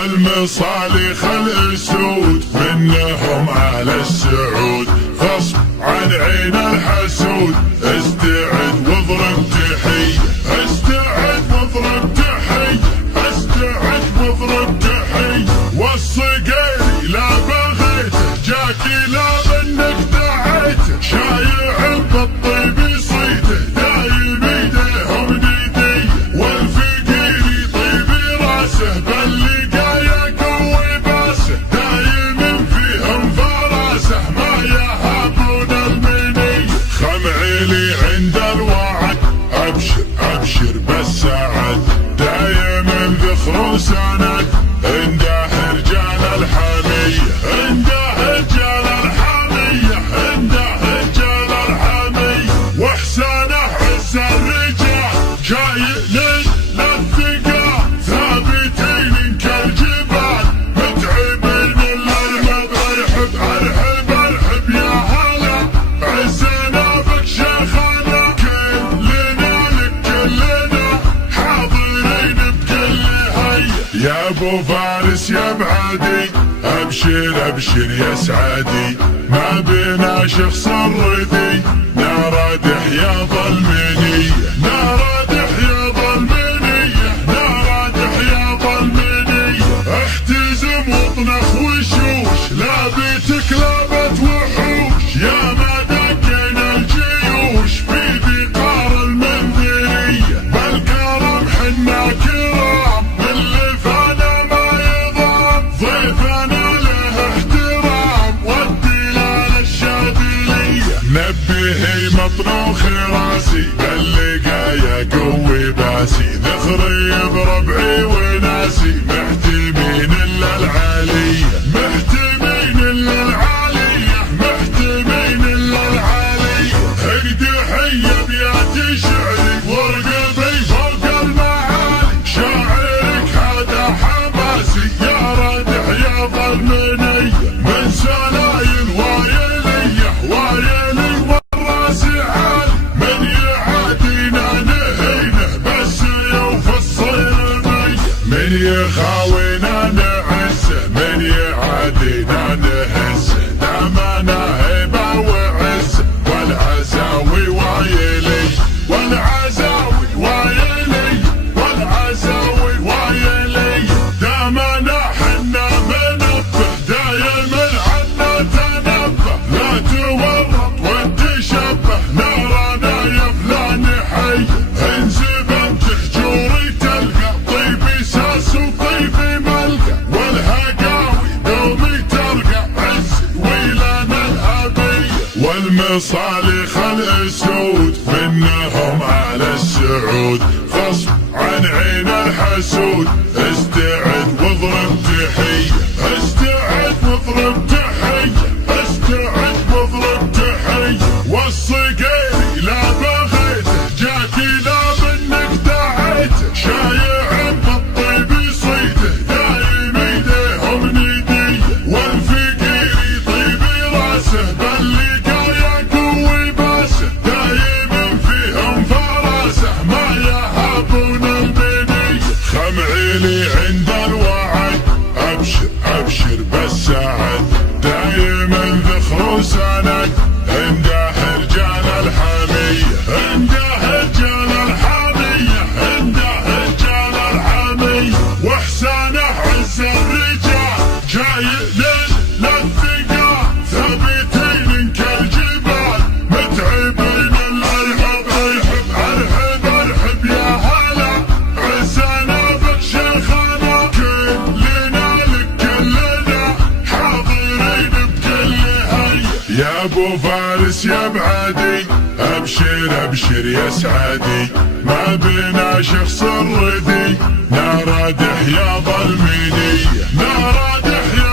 والمصالح الاسود منهم على السعود، غصب عن عين الحسود. استعد واضرب تحية، استعد واضرب تحية، استعد واضرب تحية. والصقيري لا بغيته جاك لا منك دعيته، شايع بالطيب يصيده دايم ايديهم ندية. والفقير طيب راسه باللقايا قوي باسه، دايم فيهم فراسه ما يهابون المنية. خمعيلي عند الوعد ابشر ابشر بالسعد، دايم ذخر وسند عنده رجال الحمية، عنده رجال الحمية، عنده رجال الحمية. واحسانه عز الرجال شايلين للثقال، ثابتين كالجبال متعبين للمرحب. ارحب ارحب ارحب يا هلا، عزنا بك شيخنا، كلنا لك كلنا حاضرين بكل هيا. يا ابو فارس يا بعدي ابشر ابشر يا سعدي، ما بينا شخص الرضي نارد حياض المنية، نارد حياض المنية، نارد حياض المنية. احتزم واطنخ وشوش لابتك لابت وحوش، يا ما دقنا الجيوش في بقار المنذرية. بالكرم حنا كرام اللي فانا ما يضام، ضيفنا له احترام والدلال الشاذلية. نبهي مطروخ راسي باللقايا قوي باسي، ذخري بربعي وناسي محتمين الا العالية، محتمين الا العالية، محتمين الا العالية. اقد حية بيات شعري وارقبي فوق المعالي، شاعرك هذا حماسي يا راد حياض المنية. من سلايل وايلية وايلي والراس عالي، من يعادينا نهينه بس يوفى الصير مية. من يخاوينا نعزه، من يعادينا نهزه، دامنا هيبه وعزه. والعزاوي وايلي، والعزاوي وايلي، والعزاوي وايلي. دامنا حنا منبه دايما عنا تنبه، لا تورط وتشبه نارنا يا فلان حي. انزبن تحجوري تلقى طيبي ساس وطيبي ملقى، والهقاوي دومي ترقى عز ويلنا الابية. والمصالح الاسود منهم على السعود، غصب عن عين الحسود. استعد واضرب تحية، استعد واضرب تحية، استعد واضرب تحية. والصقيري لا بغيته جاك لا منك دعيته، شايع بالطيب يصيده دايم ايديهم ندية. والفقير طيب راسه باللقايا قوي باسه، دايم فيهم فراسه ما يهابون المنية. خمعيلي عند الوعد ابشر ابشر بالسعد، دايما ذخر وسند عنده رجال الحمية، عنده رجال الحمية، عنده رجال الحمية. واحسانه عز الرجال شايلين للثقال، ثابتين كالجبال متعبين الارحب. ارحب ارحب ارحب يا هلا، عزنا بك شيخنا، كلنا لك كلنا حاضرين بكل هيا. يا ابو فارس يا بعدي ابشر ابشر يا سعدي، ما بينا شخص الرضي نارد حياض المنية، نارد حياض